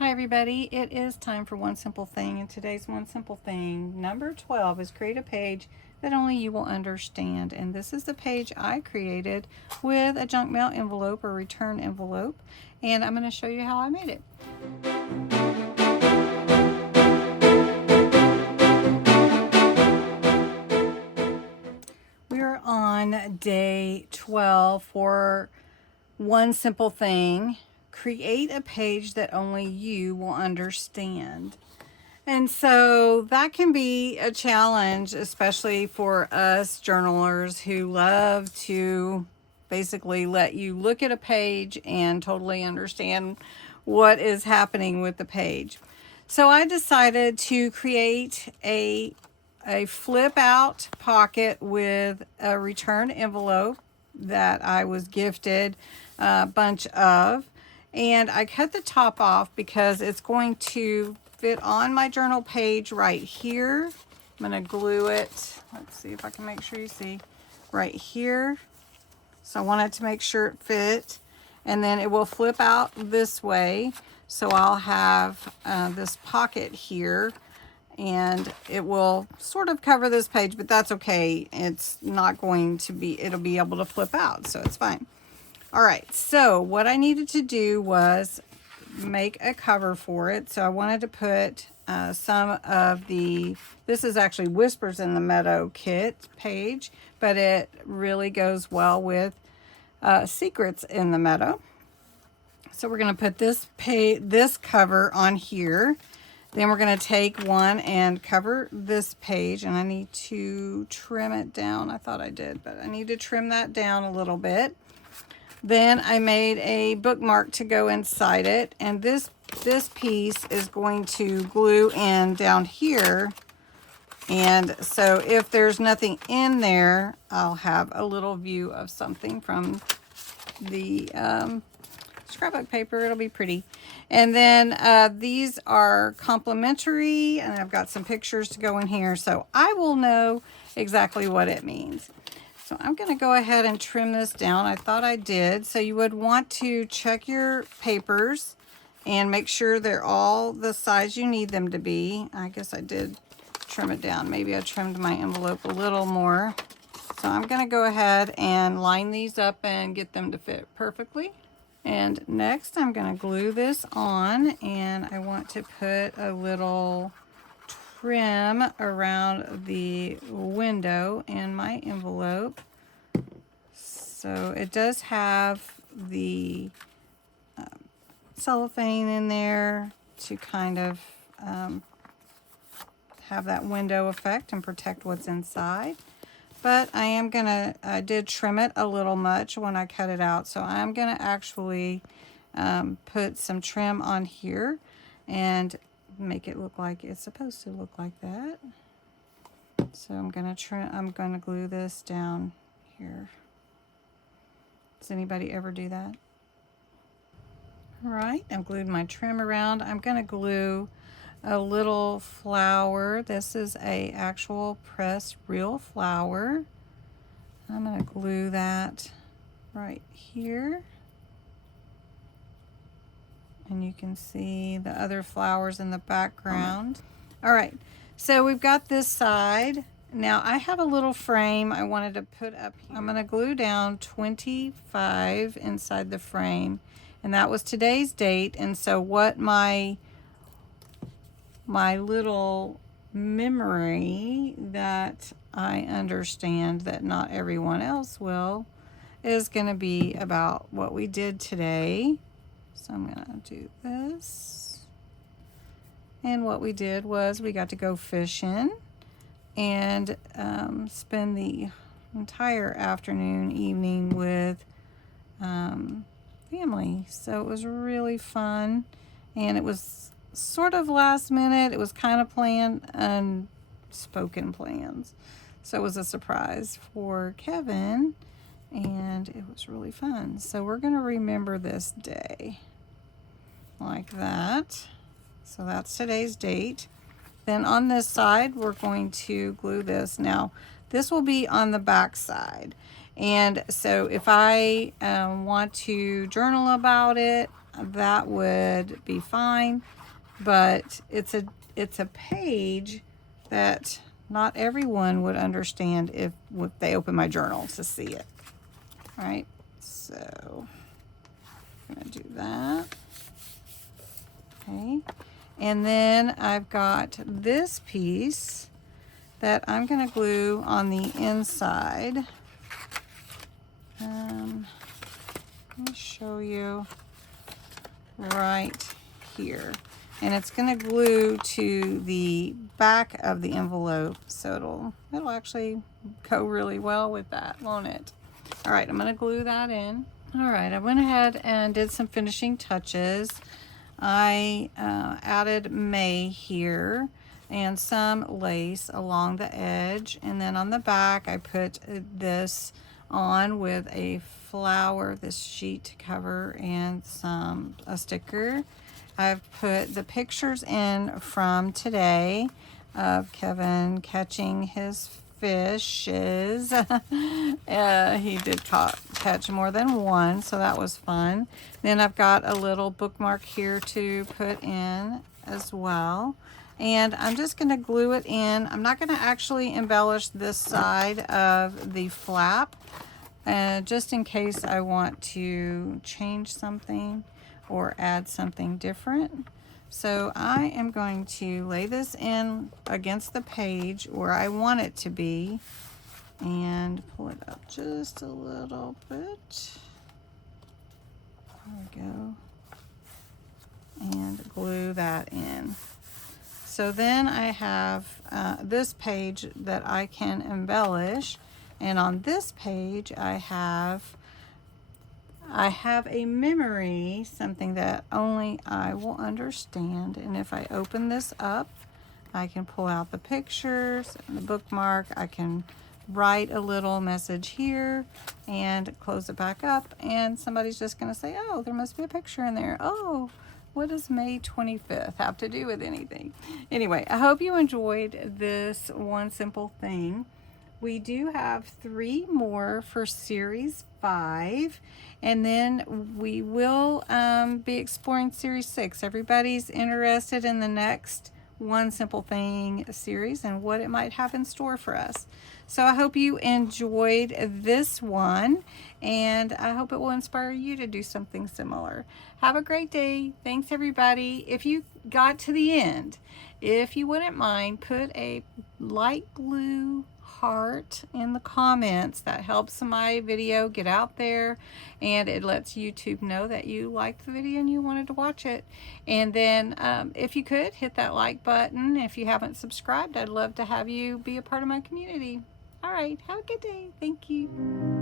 Hi everybody, it is time for One Simple Thing, and today's One Simple Thing, number 12, is create a page that only you will understand. And this is the page I created with a junk mail envelope or return envelope, and I'm going to show you how I made it. We're on day 12 for One Simple Thing. Create a page that only you will understand. And so that can be a challenge, especially for us journalers who love to basically let you look at a page and totally understand what is happening with the page. So I decided to create a flip out pocket with a return envelope that I was gifted a bunch of. And I cut the top off because it's going to fit on my journal page right here. I'm going to glue it. Let's see if I can make sure you see right here. So I wanted to make sure it fit. And then it will flip out this way. So I'll have this pocket here. And it will sort of cover this page, but that's okay. It's not going to be, it'll be able to flip out, so it's fine. All right, so what I needed to do was make a cover for it. So I wanted to put some of this is actually Whispers in the Meadow kit page, but it really goes well with Secrets in the Meadow. So we're going to put this cover on here. Then we're going to take one and cover this page, and I need to trim it down. I thought I did, but I need to trim that down a little bit. Then I made a bookmark to go inside it, and this piece is going to glue in down here. And so if there's nothing in there, I'll have a little view of something from the scrapbook paper. It'll be pretty. And then these are complimentary, and I've got some pictures to go in here, so I will know exactly what it means. So I'm going to go ahead and trim this down. I thought I did. So you would want to check your papers and make sure they're all the size you need them to be. I guess I did trim it down. Maybe I trimmed my envelope a little more. So I'm going to go ahead and line these up and get them to fit perfectly. And next I'm going to glue this on, and I want to put a little trim around the window in my envelope. So it does have the cellophane in there to kind of have that window effect and protect what's inside. But I did trim it a little much when I cut it out, so I'm gonna actually put some trim on here and make it look like it's supposed to look like that. So I'm gonna glue this down here. Does anybody ever do that? All right, I've glued my trim around. I'm gonna glue a little flower. This is a actual pressed real flower. I'm gonna glue that right here. And you can see the other flowers in the background. All right, so we've got this side. Now I have a little frame I wanted to put up here. I'm gonna glue down 25 inside the frame, and that was today's date. And so what my little memory that I understand that not everyone else will is gonna be about what we did today. So I'm gonna do this. And what we did was we got to go fishing and spend the entire afternoon, evening with family. So it was really fun, and it was sort of last minute. It was kind of planned, unspoken plans. So it was a surprise for Kevin, and it was really fun. So we're going to remember this day like that. So that's today's date. Then on this side, we're going to glue this. Now, this will be on the back side. And so if I want to journal about it, that would be fine. But it's a page that not everyone would understand if they open my journal to see it. All right, so I'm gonna do that. Okay, and then I've got this piece that I'm gonna glue on the inside. Let me show you right here. And it's going to glue to the back of the envelope, so it'll actually go really well with that, won't it? All right, I'm going to glue that in. All right, I went ahead and did some finishing touches. I added May here and some lace along the edge, and then on the back I put this on with a flower, this sheet cover, and a sticker. I've put the pictures in from today of Kevin catching his fishes. He did catch more than one, so that was fun. Then I've got a little bookmark here to put in as well. And I'm just going to glue it in. I'm not going to actually embellish this side of the flap, just in case I want to change something or add something different. So I am going to lay this in against the page where I want it to be and pull it up just a little bit. There we go. And glue that in. So then I have this page that I can embellish, and on this page I have a memory, something that only I will understand. And if I open this up, I can pull out the pictures and the bookmark. I can write a little message here and close it back up, and somebody's just going to say, oh, there must be a picture in there. Oh, what does May 25th have to do with anything? Anyway, I hope you enjoyed this one simple thing. We do have 3 more for series 5, and then we will be exploring series 6. Everybody's interested in the next One Simple Thing series and what it might have in store for us. So I hope you enjoyed this one, and I hope it will inspire you to do something similar. Have a great day. Thanks, everybody. If you got to the end, if you wouldn't mind, put a light blue heart in the comments. That helps my video get out there, and it lets YouTube know that you liked the video and you wanted to watch it. And then if you could hit that like button. If you haven't subscribed, I'd love to have you be a part of my community. All right, have a good day. Thank you.